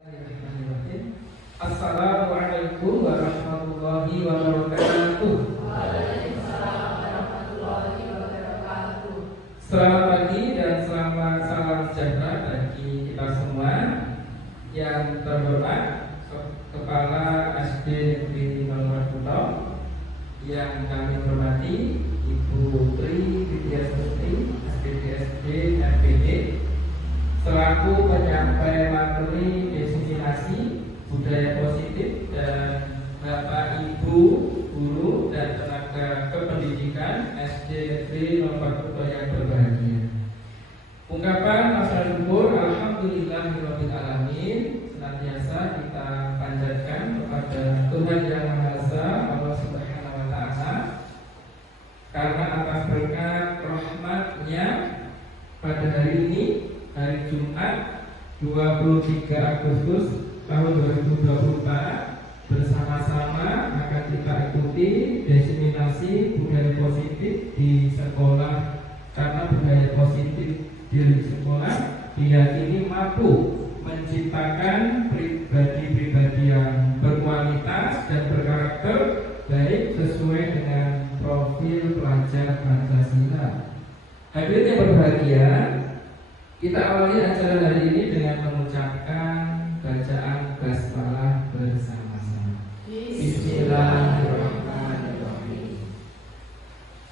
Assalamualaikum warahmatullahi wabarakatuh. Selamat pagi dan selamat salam sejahtera bagi kita semua. Yang terhormat Kepala SD Negeri 04 Kuto, yang kami hormati Ibu Tri Widiastuti, SPDSD RPD, selaku penyampai materi diseminasi budaya positif, dan Bapak Ibu guru dan tenaga kependidikan SD Negeri 04 Kuto yang berbahagia. Ungkapan rasa syukur alhamdulillahirabbil alamin senantiasa kita panjatkan kepada Tuhan Yang Maha Esa, Allah Subhanahu wa taala, karena atas berkat rahmat-Nya pada hari ini, hari Jumat 23 Agustus tahun 2024, bersama-sama akan kita ikuti diseminasi budaya positif di sekolah, karena budaya positif di sekolah diyakini mampu menciptakan pribadi-pribadi yang berkualitas dan berkarakter baik sesuai dengan profil pelajar Pancasila. Hadirin yang berbahagia, kita awali acara hari ini dengan mengucapkan bacaan basmalah bersama-sama. Bismillahirrahmanirrahim.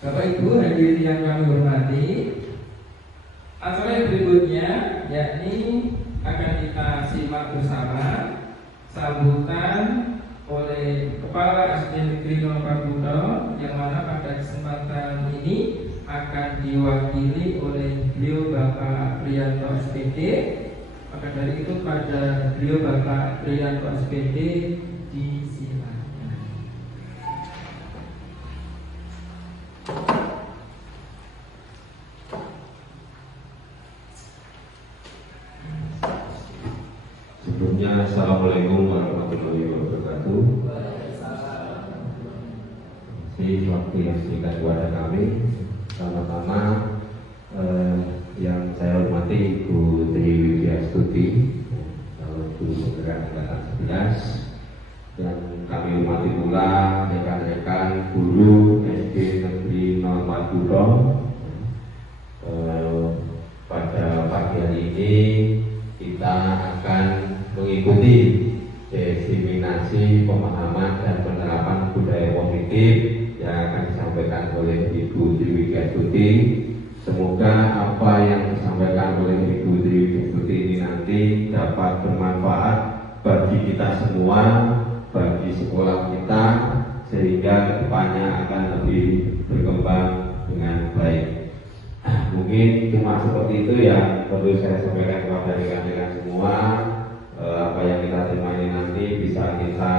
Bapak Ibu hadirin yang kami hormati, acara yang berikutnya yakni akan kita simak bersama sambutan oleh Kepala SD Negeri 04 Kuto, yang mana pada kesempatan ini akan diwakili oleh beliau Bapak Priyanto SPD. Maka dari itu pada beliau Bapak Priyanto SPD disilakan. Sebelumnya, Assalamualaikum warahmatullahi wabarakatuh. Di waktu yang singkat kepada kami, pertama-tama yang saya hormati Ibu Tri Widiastuti, Guru Penggerak Angkatan 11, dan kami hormati pula rekan-rekan guru SD Negeri 04 Kuto. Pada pagi hari ini kita akan mengikuti diseminasi pemahaman dan penerapan budaya positif yang akan disampaikan oleh Ibu Tri Widiastuti. Semoga apa yang disampaikan oleh Ibu Tri Widiastuti ini nanti dapat bermanfaat bagi kita semua, bagi sekolah kita, sehingga kedepannya akan lebih berkembang dengan baik. Mungkin cuma seperti itu yang perlu saya sampaikan kepada rekan-rekan semua. Apa yang kita terima ini nanti bisa kita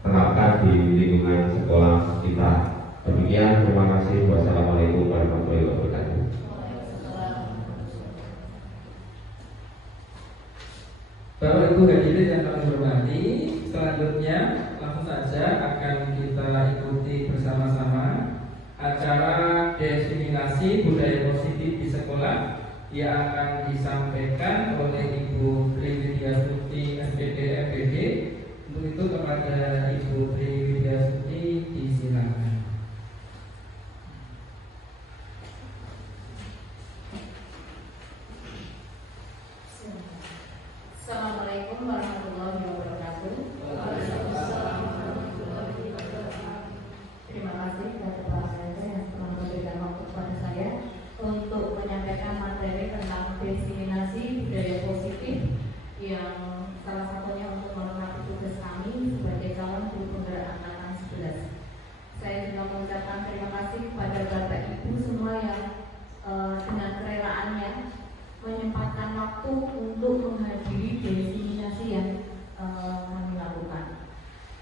terapkan di lingkungan sekolah kita. Demikian, terima kasih. Wassalamualaikum warahmatullahi wabarakatuh. Bapak Ibu hadirin yang kami hormati, selanjutnya langsung saja akan kita ikuti bersama-sama acara diseminasi budaya positif di sekolah yang akan disampaikan oleh Ibu Tri Widiastuti SPD MPD. Untuk itu kepada Ibu Tri Widiastuti disilakan. Assalamualaikum warahmatullahi wabarakatuh. Terima kasih kepada Kepala Saya yang telah memberikan waktu kepada saya untuk menyampaikan materi tentang diseminasi budaya positif, yang salah satunya untuk melengkapi tugas kami sebagai calon guru penggerak angkatan 11. Saya juga mengucapkan terima kasih kepada Bapak Ibu semua yang dengan kerelaannya menyempatkan waktu untuk menghadiri diseminasi yang kami lakukan.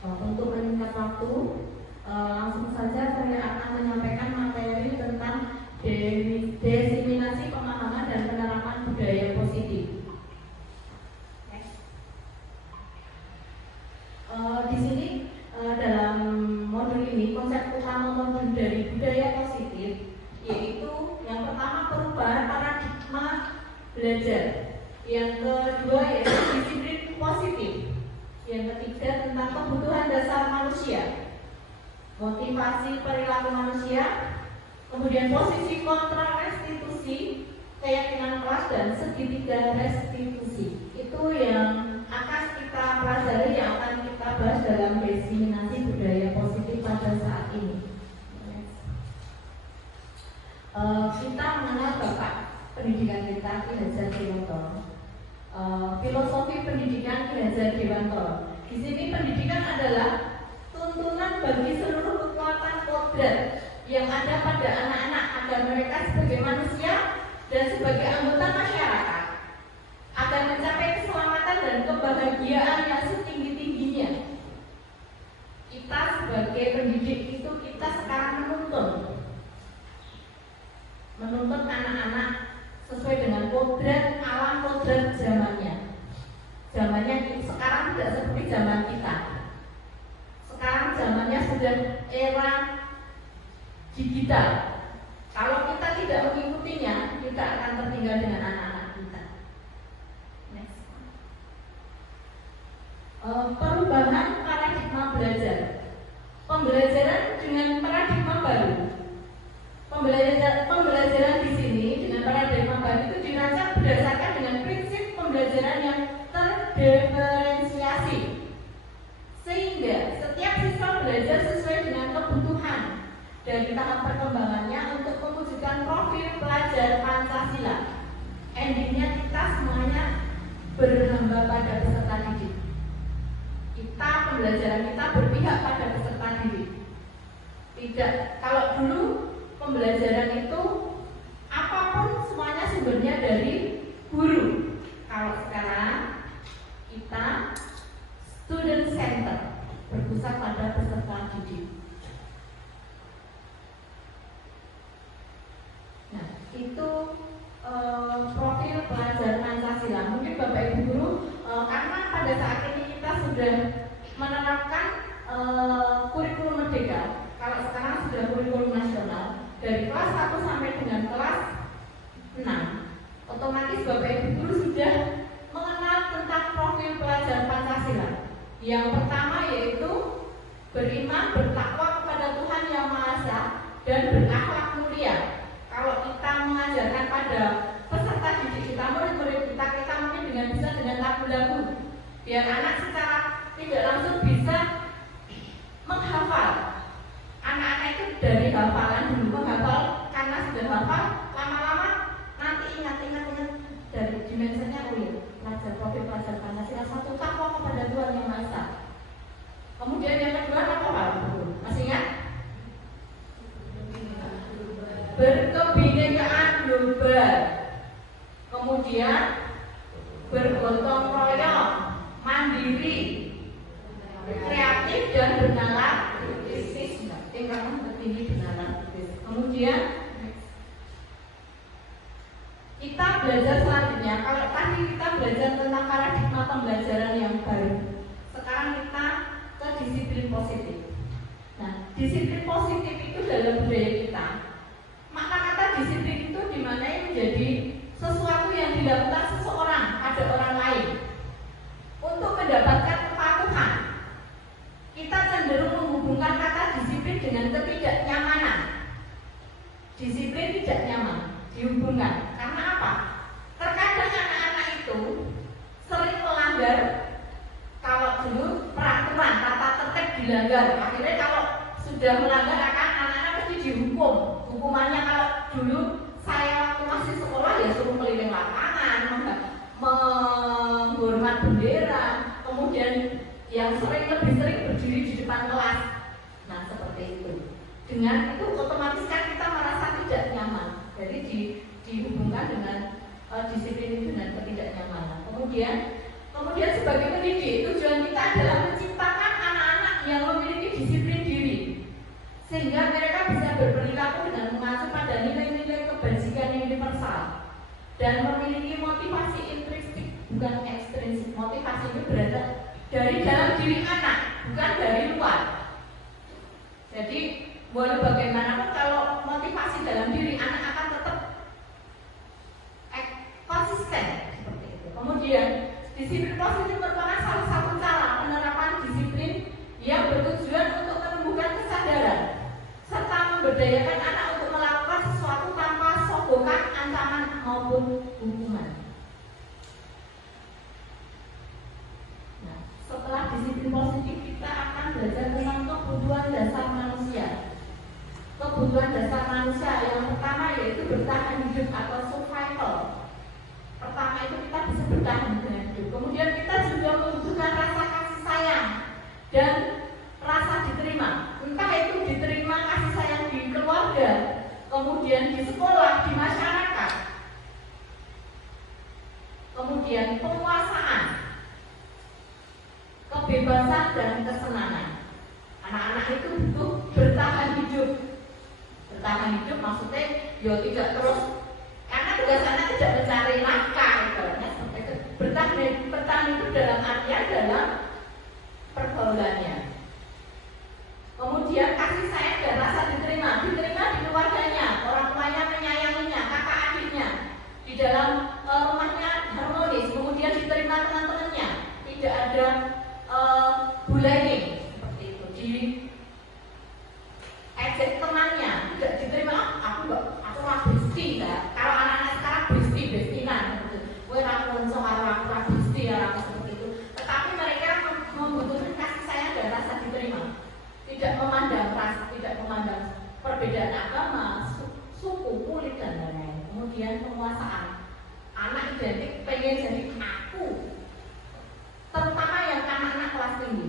Untuk meningkat waktu, langsung saja saya akan menyampaikan materi tentang diseminasi pemahaman dan penerapan budaya positif. Di sini dalam modul ini, konsep utama modul dari budaya positif yaitu yang pertama perubahan paradigma belajar, yang kedua kedua yaitu disiplin positif. Yang ketiga tentang kebutuhan dasar manusia, motivasi perilaku manusia, kemudian posisi kontra restitusi, keyakinan kelas, dan segitiga restitusi. Itu yang akan kita pelajari, yang akan kita bahas dalam diseminasi budaya positif pada saat ini. Kita mengenal Bapak pendidikan kita, Ki Hajar Dewantoro. Filosofi pendidikan Ki Hajar Dewantoro. Di sini pendidikan adalah tuntunan bagi seluruh kekuatan kodrat yang ada pada anak-anak agar mereka sebagai manusia dan sebagai anggota masyarakat agar mencapai keselamatan dan kebahagiaan yang setinggi-tingginya. Kita sebagai pendidik itu kita sekarang menuntut anak-anak sesuai dengan kodrat alam, kodrat zamannya. Zamannya sekarang tidak seperti zaman kita. Sekarang zamannya sudah era digital. Kalau kita tidak mengikutinya, kita akan tertinggal dengan anak-anak kita. Next. Perubahan paradigma belajar. Pembelajaran dengan paradigma baru. Pembelajaran di sini dengan paradigma baru itu dirancang berdasarkan dengan prinsip pembelajaran yang terdiferensiasi, sehingga setiap siswa belajar sesuai dengan kebutuhan dari tahap perkembangannya untuk mewujudkan profil pelajar Pancasila. Endingnya kita semuanya berhamba pada peserta didik. Pembelajaran kita berpihak pada peserta didik. Tidak, kalau dulu pembelajaran itu apapun semuanya sumbernya dari guru. Kalau sekarang kita student center, berpusat pada peserta didik. Nah, itu profil pelajar Pancasila. Mungkin Bapak Ibu guru, karena pada saat ini kita sudah menerapkan kurikulum merdeka. Kalau sekarang sudah kurikulum nasional dari kelas 1 sampai dengan kelas 6, otomatis Bapak Ibu guru sudah mengenal tentang profil pelajar Pancasila. Yang pertama yaitu beriman, bertakwa kepada Tuhan Yang Maha Esa, dan berakhlak mulia. Kalau kita mengajarkan pada peserta didik kita, murid-murid kita mungkin bisa dengan lagu-lagu, biar anak secara tidak langsung bisa menghafal. Anak-anak itu dari hafalan dulu menghafal, karena sudah hafal, lama-lama nanti ingat dari dimensinya. Oh iya, pelajar profil pelajar Pancasila, satu, takwa kepada Tuhan Yang Maha Esa. Kemudian yang kedua apa? Masih ingat? Berkebinekaan global. Kemudian bergotong royong, mandiri, kreatif, dan bernalar kritis. Tertinggi bernalar kritis. Kemudian kita belajar selanjutnya. Kalau tadi kita belajar tentang paradigma pembelajaran yang baru, sekarang kita ke disiplin positif. Nah, disiplin positif itu dalam budaya kita, makna kata disiplin itu dimaknai menjadi sesuatu yang dilakukan seseorang pada orang lain untuk mendapatkan kepatuhan. Kita cenderung menghubungkan kata disiplin dengan ketidaknyamanan. Disiplin tidak nyaman dihubungkan. Karena apa? Terkadang anak-anak itu sering melanggar. Kalau dulu peraturan, tata tertib dilanggar, akhirnya kalau sudah melanggar anak-anak pasti dihukum. Hukumannya kalau dulu saya waktu masih sekolah ya suruh keliling lapangan, menghormat bendera, kemudian yang lebih sering berdiri di depan kelas. Nah, seperti itu. Dengan itu otomatis kan kita merasa tidak nyaman. Jadi dihubungkan dengan disiplin itu dengan ketidaknyamanan. Kemudian sebagai pendidik, tujuan kita adalah menciptakan anak-anak yang memiliki disiplin diri, sehingga mereka bisa berperilaku dengan mengacu pada nilai-nilai kebajikan yang universal dan memiliki motivasi intrinsik, bukan ekstrinsik. Motivasi itu berada dari dalam diri anak, bukan dari luar. Jadi walau bagaimanapun kalau motivasi dalam diri anak akan tetap konsisten seperti itu. Kemudian Disiplin positif merupakan salah satu cara penerapan disiplin yang bertujuan untuk menumbuhkan kesadaran serta memberdayakan anak untuk melakukan sesuatu tanpa sogokan, ancaman maupun hukuman. Nah, setelah disiplin positif kita akan belajar tentang kebutuhan dasar manusia. Kebutuhan dasar manusia yang pertama yaitu bertahan hidup atau survival. Pertama itu kita bisa bertahan dengan hidup. Kemudian kita juga membutuhkan rasa kasih sayang dan rasa diterima. Entah itu diterima kasih sayang di keluarga, kemudian di sekolah, di masyarakat, kemudian penguasaan, kebebasan dan kesenangan. Anak-anak itu butuh bertahan hidup. Bertahan hidup maksudnya ya tidak terus, karena tugas anak tidak mencari nafkah, ibaratnya seperti itu. Bertahan hidup dalam artian dalam pergaulannya. Kemudian kasih sayang dan rasa diterima di keluarganya, orang tuanya menyayanginya, kakak adiknya, di dalam rumahnya harmonis, kemudian diterima teman-temannya, tidak ada bullying seperti itu, di ejek temannya, tidak diterima. Aku besti lah. Kalau anak-anak sekarang bestinan, gue rakun karo aku besti ya, seperti itu. Tetapi mereka membutuhkan kasih sayang dan rasa diterima. Tidak memandang ras, tidak memandang perbedaan agama, suku, kulit dan lain-lain. Kemudian penguasaan. Anak identik pengen jadi aku. Terutama yang anak-anak kelas tinggi.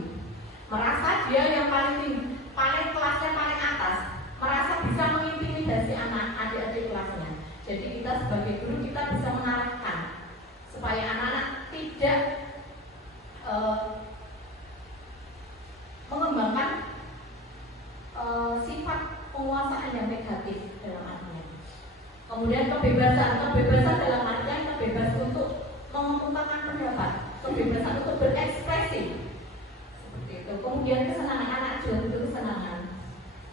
Merasa dia yang paling tinggi, paling kelasnya paling atas, merasa bisa mengintimidasi anak adik-adik kelasnya. Jadi kita sebagai guru kita bisa mengarahkan supaya anak-anak tidak mengembangkan sifat penguasaan yang negatif dalam artinya. Kemudian kebebasan dalam artian kebebasan untuk mengungkapkan pendapat, kebebasan untuk berekspresi. Seperti itu. Kemudian kesenangan, anak juga butuh kesenangan.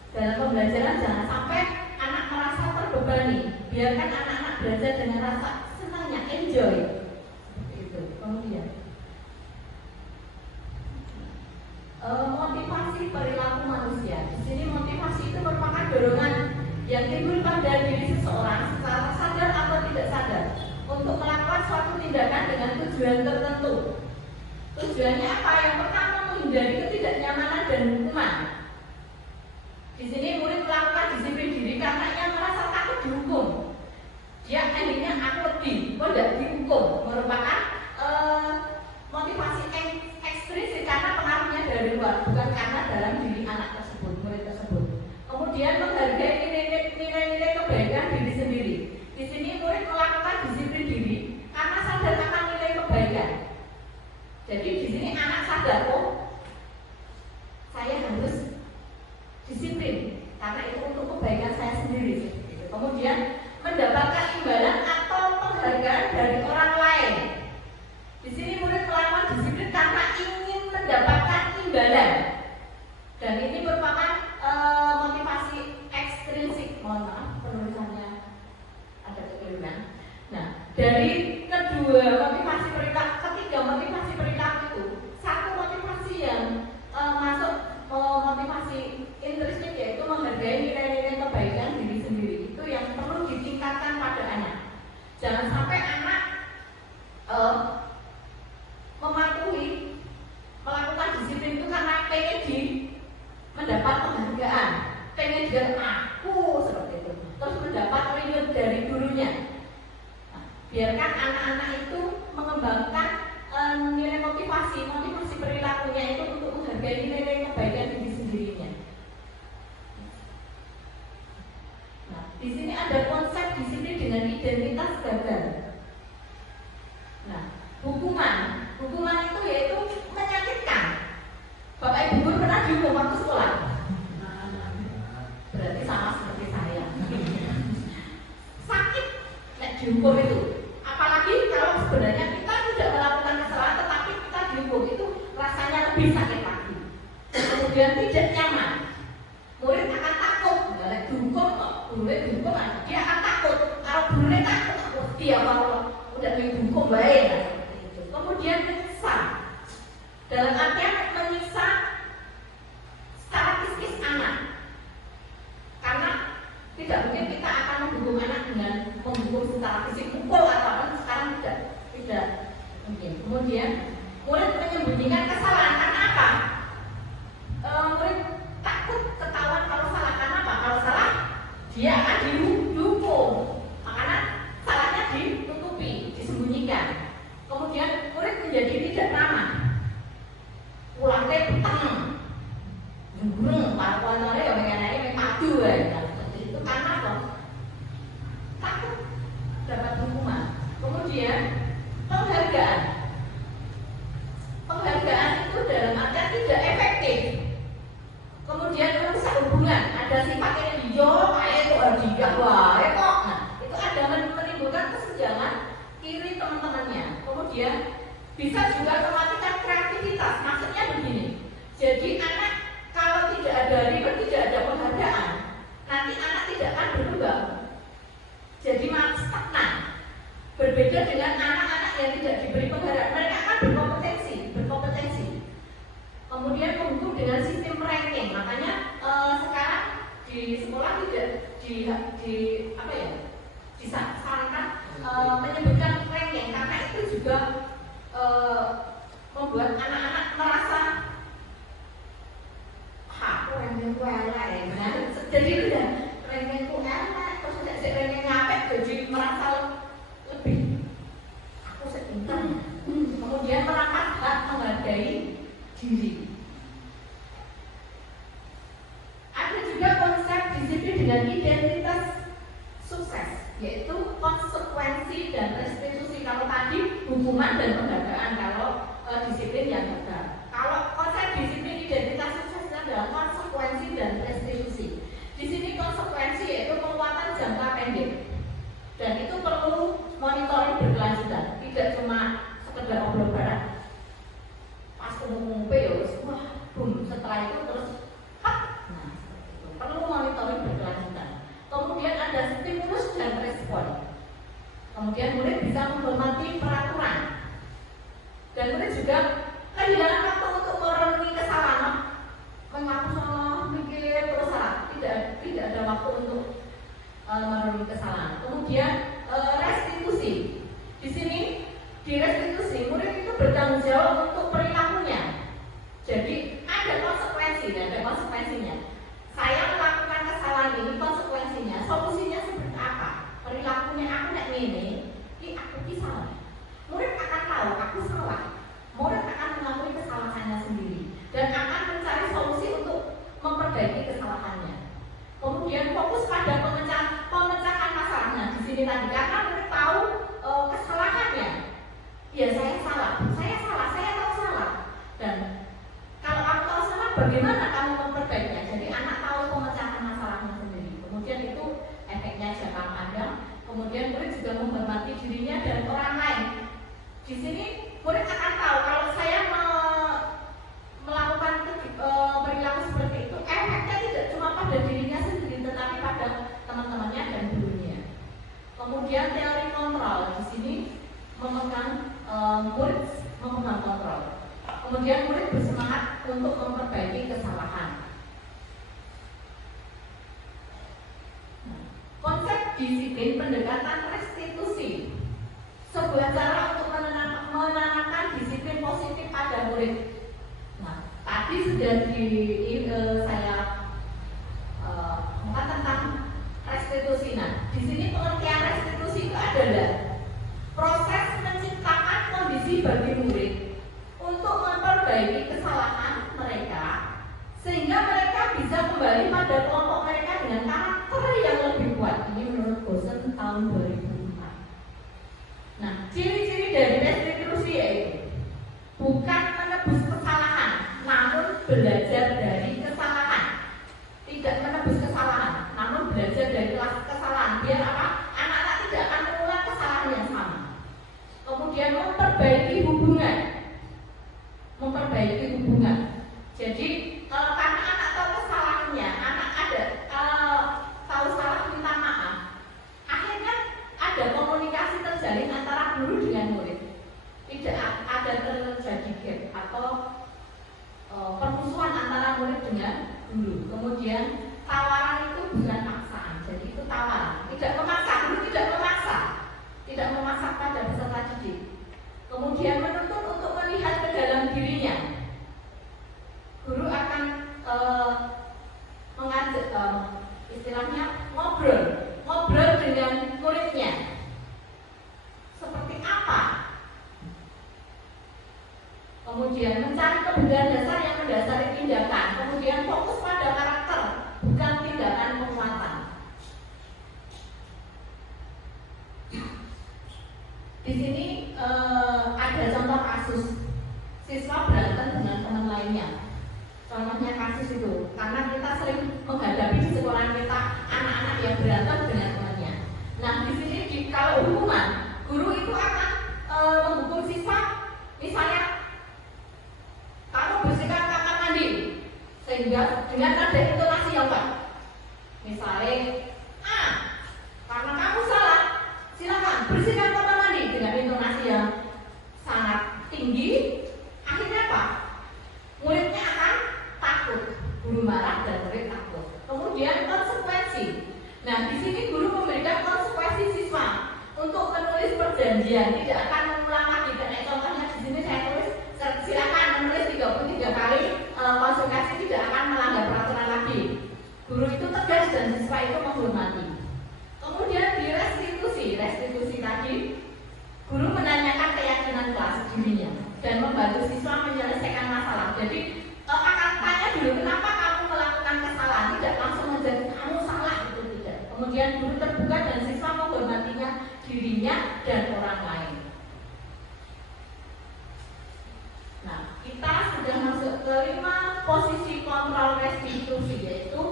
Dalam pembelajaran jangan sampai anak merasa terbebani. Biarkan anak-anak belajar dengan rasa senangnya, enjoy. Seperti itu. Kemudian motivasi perilaku manusia. Di sini motivasi itu merupakan dorongan yang timbul pada diri seseorang secara sadar atau tidak sadar untuk melakukan suatu tindakan dengan tujuan tertentu. Tujuannya apa? Yang pertama, menghindari ketidaknyamanan dan hukuman. Di sini murid melakukan disiplin diri karena ia merasa takut dihukum. Dia akhirnya aku lebih, tidak dihukum. Merupakan motivasi ekstrinsik karena pengaruhnya dari luar, bukan karena dalam diri anak tersebut, murid tersebut. Kemudian menghargai nilai-nilai kebaikan diri sendiri. Di sini murid melakukan disiplin diri karena sadar akan nilai kebaikan. Jadi di sini anak sadar, oh saya harus disiplin karena itu untuk kebaikan saya sendiri. Kemudian mendapatkan imbalan atau penghargaan dari orang lain. Di sini murid melakukan disiplin karena ingin mendapatkan imbalan, dan ini merupakan motivasi ekstrinsik. Mohon maaf penulisannya ada kekeliruan. Nah, dari kedua motivasi perilaku, ketiga motivasi perilaku itu, satu motivasi yang masuk motivasi intrinsik yaitu menghargai nilai-nilai kebaikan diri sendiri. Itu yang perlu ditingkatkan pada anak. Jangan sampai anak mematuhi melakukan disiplin itu karena pengen mendapat penghargaan, pengen jadi aku seperti itu, terus mendapat reward dari gurunya. Nah, biarkan anak-anak itu mengembangkan nilai motivasi perilakunya itu untuk menghargai nilai kebaikan diri sendirinya. Nah, di sini ada konsep disiplin dengan identitas gagal. Nah, hukuman itu yaitu menyakitkan. Bapak Ibu guru pernah dihukum waktu sekolah? Berarti sama seperti saya. Sakit nek dihukum itu. Apalagi kalau sebenarnya kita tidak melakukan kesalahan tetapi kita dihukum, itu rasanya lebih sakit lagi. Kemudian tidak nyaman. Murid akan takut. Nek dihukum kok, dihukum dia akan takut. Kalau gurunya takut, dia kalau udah dihukum baik. Kemudian Murid menyembunyikan kesalahan karena apa? Murid takut ketahuan kalau salah. Karena apa? Kalau salah dia akan dihukum. Makanya salahnya ditutupi, disembunyikan. Kemudian murid menjadi tidak ramah. Pulangnya peteng, gurung, para-paranya yang mengenai maju ya. Itu karena apa? Takut dapat hukuman. Kemudian penghargaan. Penghargaan itu dalam artian tidak efektif. Kemudian merusak hubungan. Ada sifatnya hijau, kayak itu hadiah, wah, kok. Nah, itu ada menimbulkan kesenjangan kiri teman-temannya. Kemudian bisa juga mematikan kreativitas. Maksudnya begini. Jadi anak kalau tidak ada reward, tidak ada penghargaan, nanti anak tidak akan berkembang. Jadi stagnan. Berbeda dengan anak-anak yang tidak diberi penghargaan, mereka akan berkompetensi. Kemudian menghukum dengan sistem ranking. Makanya sekarang di sekolah tidak disarankan menyebutkan ranking karena itu juga membuat anak-anak merasa rankingku elek. Nah, jadi udah rankingku elek, terus tidak ranking ngapet, jadi merasa lebih aku sepintar. Kemudian merangkap hak menghargai diri. Ada juga konsep disiplin dengan identitas sukses, yaitu konsekuensi dan restitusi. Kalau tadi hukuman dan penghargaan, kalau disiplin yang gagal. Kalau konsep disiplin identitas sukses adalah konsekuensi dan restitusi. Di sini konsekuensi yaitu penguatan jangka pendek, dan itu perlu monitoring berkelanjutan, tidak cuma sekedar obrol barang. Pas ngumpe ya wah, boom, setelah itu terus nah, perlu monitoring berkelanjutan. Kemudian ada stimulus dan respon. Kemudian murid bisa menghormati peraturan, dan murid juga kehilangan waktu untuk merenungi kesalahan, mengaku salah, mikir terus salah. Tidak ada waktu untuk merenungi kesalahan. Kemudian restitusi. Di sini di restitusi murid itu bertanggung jawab untuk perilakunya. Jadi ada konsekuensinya. Saya melakukan kesalahan ini, konsekuensinya, solusinya seperti apa? Perilakunya aku ini aku salah. Murid akan tahu aku salah. Murid akan mengakui kesalahannya sendiri dan akan mencari solusi untuk memperbaiki kesalahannya. Kemudian fokus pada pemecahan masalahnya. Di sini tadi karena murid tahu kesalahannya. Ya saya tahu salah. Dan kalau aku tahu salah, bagaimana kamu memperbaikinya? Jadi anak tahu pemecahan masalahnya sendiri. Kemudian itu efeknya jangka panjang. Kemudian murid juga menghormati dirinya dan orang lain. Di sini murid akan tahu kalau saya melakukan perilaku seperti itu, efeknya tidak cuma pada dirinya sendiri, tetapi pada teman-temannya dan gurunya. Kemudian teori kontrol di sini murid memegang kontrol. Kemudian murid bersemangat untuk memperbaiki kesalahan. Konsep disiplin pendekatan restitusi, sebuah cara untuk menanamkan disiplin positif pada murid. Nah, tadi sudah saya ngomong tentang restitusi. Nah, di sini pengertian restitusi itu adalah proses menciptakan kondisi bagi murid untuk memperbaiki kesalahan mereka sehingga mereka bisa kembali pada kelompok mereka dengan karakter yang lebih kuat. Ini menurut Gosen tahun 2004. Nah, ciri-ciri dari restitusi yaitu bukan menebus kesalahan, namun belajar dari kesalahan. Tidak menebus kesalahan, namun belajar dari kesalahan. Biar apa? Anak-anak tidak akan mengulang kesalahan yang sama. Kemudian memperbaiki hubungan. Jadi kalau karena anak tahu kesalahannya, anak tahu salah minta maaf, akhirnya ada komunikasi terjalin antara guru dengan murid. Tidak ada terjadi gap atau permusuhan antara murid dengan guru. Kemudian tawaran itu bukan paksaan, jadi itu tawaran. Tidak memaksa, guru tidak memaksa pada peserta didik. Kemudian menuntut untuk melihat dengan dirinya. Guru akan mengajak, istilahnya ngobrol dengan muridnya. Seperti apa? Kemudian mencari kebenaran dasar yang mendasari tindakan. Kemudian fokus pada karakter, bukan tindakan penguatan. Di sini ada contoh kasus siswa berantem dengan teman lainnya. Contohnya kasus itu, karena kita sering menghadapi di sekolah kita anak-anak yang berantem dengan temannya. Nah, di sini kalau hukuman, guru itu akan menghukum siswa, misalnya kamu bersihkan kamar mandi, sehingga dengan nada intonasi yang baik. Misalnya, karena kamu salah, silakan bersihkan kamar mandi dengan intonasi yang sangat tinggi. Akhirnya apa? Muridnya akan takut, guru marah dan murid takut. Kemudian konsekuensi. Nah, di sini guru memberikan konsekuensi siswa untuk menulis perjanjian, tidak akan mengulang lagi. Karena contohnya di sini saya tulis, silakan menulis 33 kali konsekuensi, tidak akan melanggar peraturan lagi. Guru itu tegas dan siswa itu menghormati. Kemudian di restitusi tadi, guru menanyakan keyakinan kelas dirinya dan membantu siswa menyelesaikan masalah. Jadi akan tanya dulu kenapa kamu melakukan kesalahan, tidak langsung menjadi kamu salah, itu tidak. Kemudian guru terbuka dan siswa menghormatinya, dirinya dan orang lain. Nah, kita sudah masuk ke 5 posisi kontrol restitusi, yaitu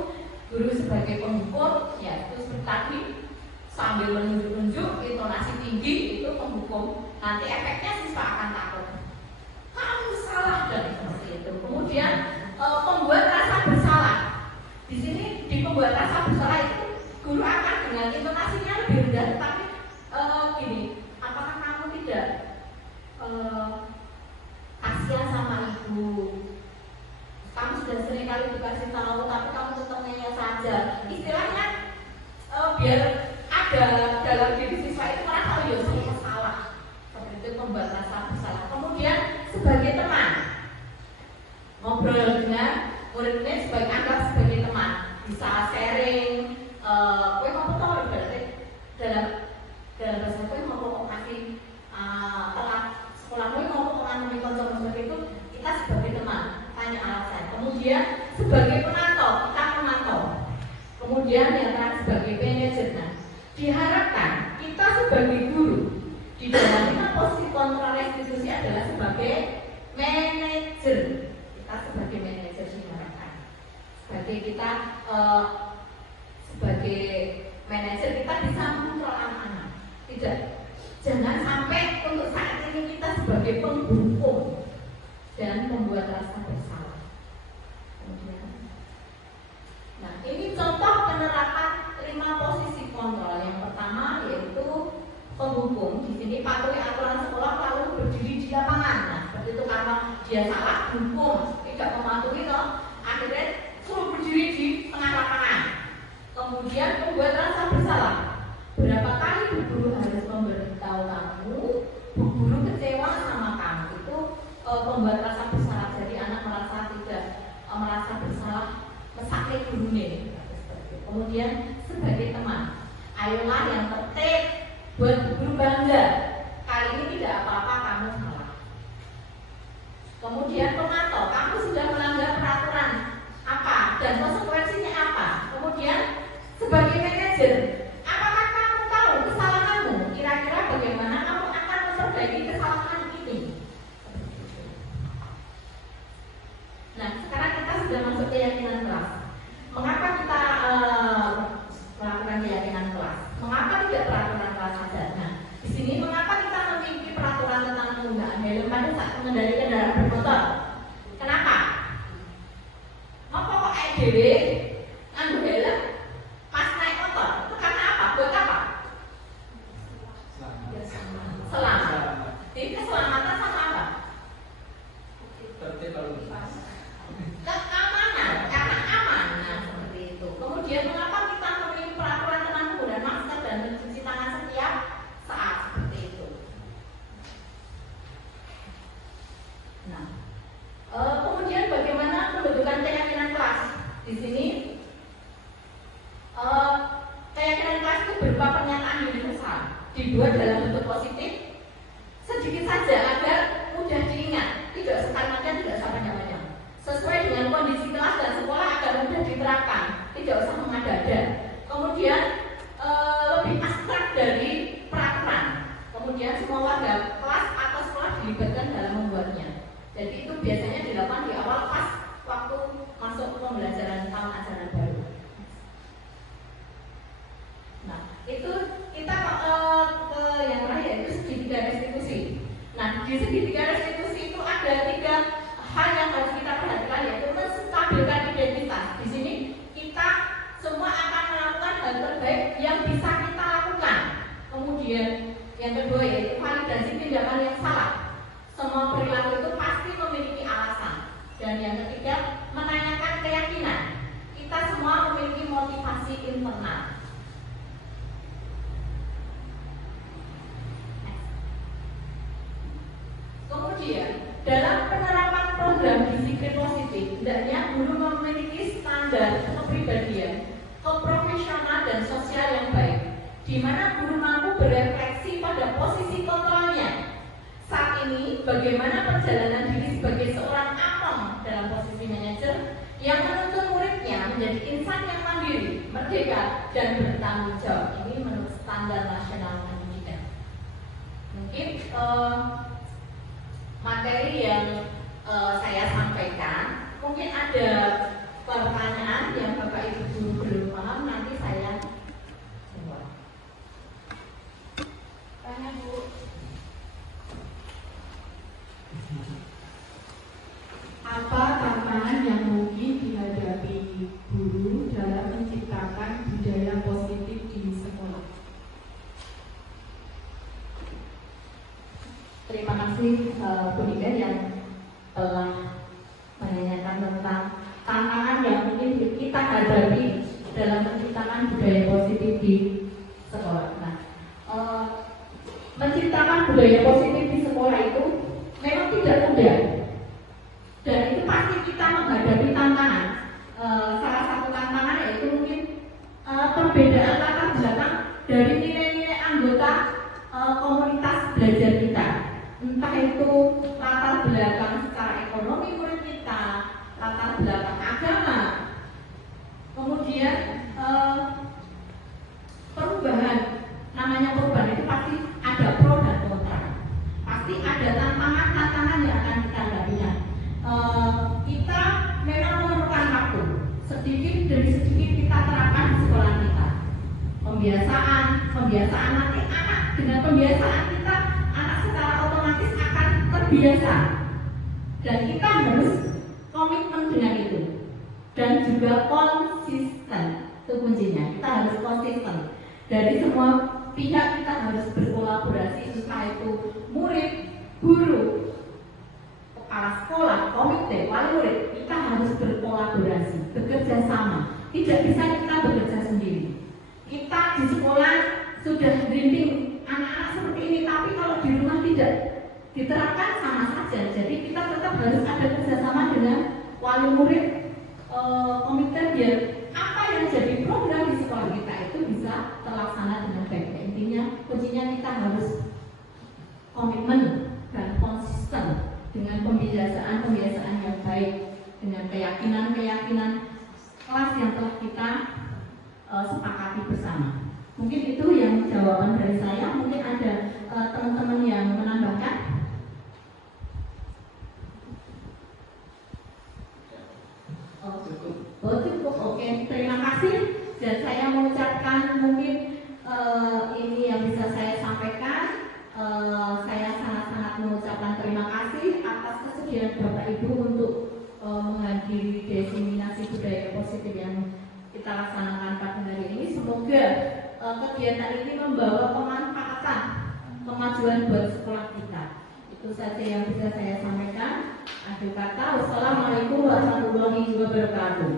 guru sebagai penghukum, yaitu seperti tadi sambil menunjuk-nunjuk, intonasi tinggi, itu penghukum. Nanti efeknya siswa akan takut, kamu salah, dan seperti itu. Kemudian pembuat rasa bersalah. Di sini di pembuat rasa bersalah itu guru akan dengan intonasinya lebih rendah, tetapi gini, apakah kamu tidak kasihan sama ibu? Kamu sudah sering kali dikasih tahu, tapi kamu tetap nanya saja. Istilahnya biar ada dalam diri siswa itu merasa oh ya saya salah. Seperti itu membuat rasa bersalah. Kemudian sebagai teman, ngobrol dengan muridnya anggap sebagai teman, bisa sharing. Kue mau tahu berarti dalam bahasa kue mau kasih telat sekolah kue mau mengalami konsep seperti itu, kita sebagai teman tanya alasan. Kemudian sebagai penantau, kita memantau. Kemudian yang terakhir sebagai manajer. Nah, diharapkan kita sebagai guru di dalam posisi kontrol restitusi adalah sebagai manajer. Kita sebagai manajer diharapkan. Sebagai kita sebagai manajer kita bisa mengontrol anak-anak. Tidak, jangan sampai untuk saat ini kita sebagai penghukum dan membuat rasa bersalah. Nah, ini contoh penerapan 5 posisi kontrol. Yang pertama yaitu penghukum. Di sini patuhi aturan sekolah lalu berdiri di lapangan. Nah, seperti itu, karena dia salah hukum, tidak mematuhi toh, akhirnya suruh berdiri di tengah lapangan. Kemudian membuat rasa bersalah. Berapa kali bu guru harus memberitahu kamu, bu guru kecewa sama kamu, itu membuat rasa bersalah. Jadi anak merasa tidak merasa bersalah, mesaknya gurunya. Kemudian sebagai teman, ayolah yang tertib, buat guru bangga. Kali ini tidak apa-apa kamu salah. Kemudian pemantau, kamu sudah melanggar peraturan apa dan konsekuensinya apa. Kemudian sebagai manajer, apakah kamu tahu kesalahanmu? Kira-kira bagaimana kamu akan memperbaiki kesalahan ini? Nah, sekarang kita sudah masuk keyakinan kelas. Mengapa kita melakukan keyakinan kelas? Mengapa tidak peraturan kelas saja? Nah, di sini mengapa kita memiliki peraturan tentang penggunaan helm pada saat mengendari kendaraan bermotor? Kenapa? Apa kok EDW nganggo helm pas naik motor? Itu karena apa? Buat apa? Selamat. Jadi keselamatan sama apa? Tertib lalu lintas. Keamanan, karena aman. Nah, seperti itu. Kemudian mengapa kita memiliki peraturan tentang penggunaan masker dan mencuci tangan setiap saat, seperti itu. Nah, kemudian bagaimana pembentukan keyakinan kelas? Di sini keyakinan kelas itu berupa pernyataan universal, dibuat dalam bentuk positif, sedikit saja agar mudah diingat, tidak sepanjang, tidak usah panjang-panjang, sesuai dengan kondisi kelas dan sekolah agar mudah diterapkan, tidak usah mengada-ada. Kemudian lebih abstrak dari peraturan. Kemudian semua warga kelas atau sekolah dilibatkan dalam membuatnya. Jadi itu biasanya dilakukan di awal pas waktu masuk pembelajaran tahun ajaran baru. Nah, itu kita ke yang terakhir itu segitiga restitusi. Nah, di segitiga restitusi itu ada 3 hal yang harus kita perhatikan, yaitu menstabilkan identitas. Di sini kita semua akan melakukan hal terbaik yang bisa kita lakukan. Kemudian yang kedua yaitu validasi tindakan yang salah. Semua perilaku itu pasti memiliki alasan. Dan yang ketiga, menanyakan keyakinan. Kita semua memiliki motivasi internal. Kemudian, dalam penerapan program disiplin positif, hendaknya guru memiliki standar kepribadian, keprofesional dan sosial yang baik, di mana guru mampu berefleksi pada posisi kontrolnya. Saat ini, bagaimana perjalanan diri sebagai seorang apem dalam posisi manajer yang menuntun muridnya menjadi insan yang mandiri, merdeka, dan bertanggung jawab. Ini menurut standar nasional pendidikan. Mungkin materi yang saya sampaikan, mungkin ada pertanyaan yang Bapak Ibu belum paham, nanti saya jawab. Tanya Bu. Apa tantangan yang mungkin dihadapi guru dalam menciptakan budaya positif di sekolah? Terima kasih Bu Ida yang telah menanyakan tentang tantangan yang mungkin kita hadapi dalam menciptakan budaya positif di sekolah. Nah, menciptakan budaya positif di sekolah itu memang tidak mudah, dan itu pasti kita menghadapi tantangan. Salah satu tantangan yaitu mungkin perbedaan latar belakang dari nilai-nilai anggota komunitas belajar kita. Entah itu latar belakang secara ekonomi murid kita, latar belakang agama, kemudian perubahan. Namanya perubahan itu pasti ada pro dan kontra, pasti ada tantangan-tantangan yang akan kita hadapinya. Kita memang memerlukan waktu, sedikit demi sedikit kita terapkan di sekolah kita. Pembiasaan nanti anak, dengan pembiasaan kita, anak secara otomatis akan terbiasa, dan kita harus komitmen dengan itu, dan juga konsisten. Itu kuncinya, kita harus konsisten dari semua pihak. Kita harus berkolaborasi, entah itu murid, guru, kepala sekolah, komite, wali murid. Kita harus berkolaborasi, bekerja sama. Tidak bisa kita bekerja sendiri. Kita di sekolah sudah bimbing anak-anak seperti ini, tapi kalau di rumah tidak diterapkan sama saja. Jadi kita tetap harus ada kerjasama dengan wali murid, komite, biar apa yang jadi program di sekolah kita itu bisa terlaksana dengan baik. Intinya kuncinya kita harus komitmen dan konsisten dengan pembiasaan yang baik, dengan keyakinan kelas yang telah kita sepakati bersama. Mungkin itu yang jawaban dari saya. Mungkin ada teman-teman yang menambahkan. Cukup. Oke, terima kasih. Dan saya mengucapkan mungkin ini yang bisa saya sampaikan. Saya sangat-sangat mengucapkan terima kasih atas kesediaan Bapak Ibu untuk menghadiri diseminasi budaya positif yang kita laksanakan pada hari ini. Semoga kegiatan ini membawa kemanfaatan, kemajuan buat sekolah kita. Itu saja yang bisa saya sampaikan. Akhir kata, wassalamualaikum warahmatullahi wabarakatuh.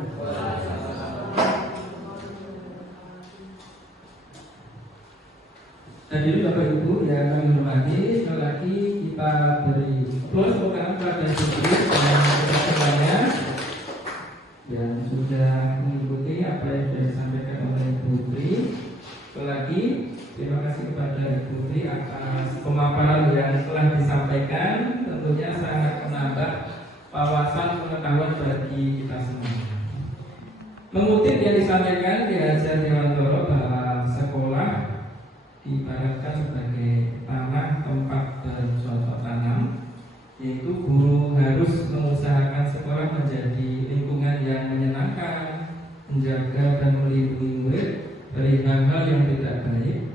Hadirin Bapak Ibu yang kami hormati, sekali lagi kita beri applause kepada kasih kepada Ibu Putri atas pemaparan yang telah disampaikan. Tentunya sangat menambah wawasan pengetahuan bagi kita semua. Mengutip yang disampaikan di Hajar Dewantoro bahwa sekolah diibaratkan sebagai tanah tempat bercocok tanam, yaitu guru harus mengusahakan sekolah menjadi lingkungan yang menyenangkan, menjaga dan melindungi murid dari hal-hal yang tidak baik.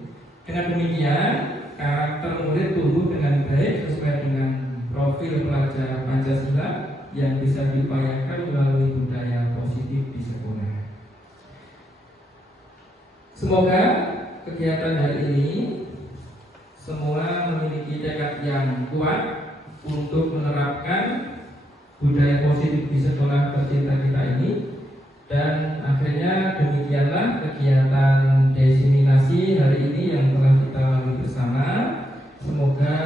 Dengan demikian, karakter murid tumbuh dengan baik sesuai dengan profil pelajar Pancasila yang bisa diupayakan melalui budaya positif di sekolah. Semoga kegiatan hari ini semua memiliki tekad yang kuat untuk menerapkan budaya positif di sekolah tercinta kita ini. Dan akhirnya demikianlah kegiatan diseminasi hari ini yang telah kita lalui bersama. Semoga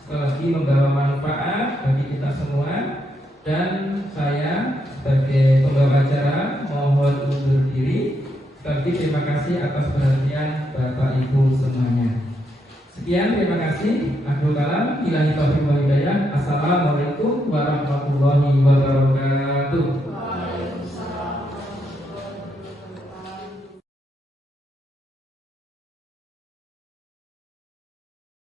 sekali lagi membawa manfaat bagi kita semua. Dan saya sebagai pembawa acara mohon undur diri. Sekali lagi terima kasih atas perhatian Bapak Ibu semuanya. Sekian, terima kasih. Akhirul kalam, ilahi taufiq wal hidayah. Assalamualaikum.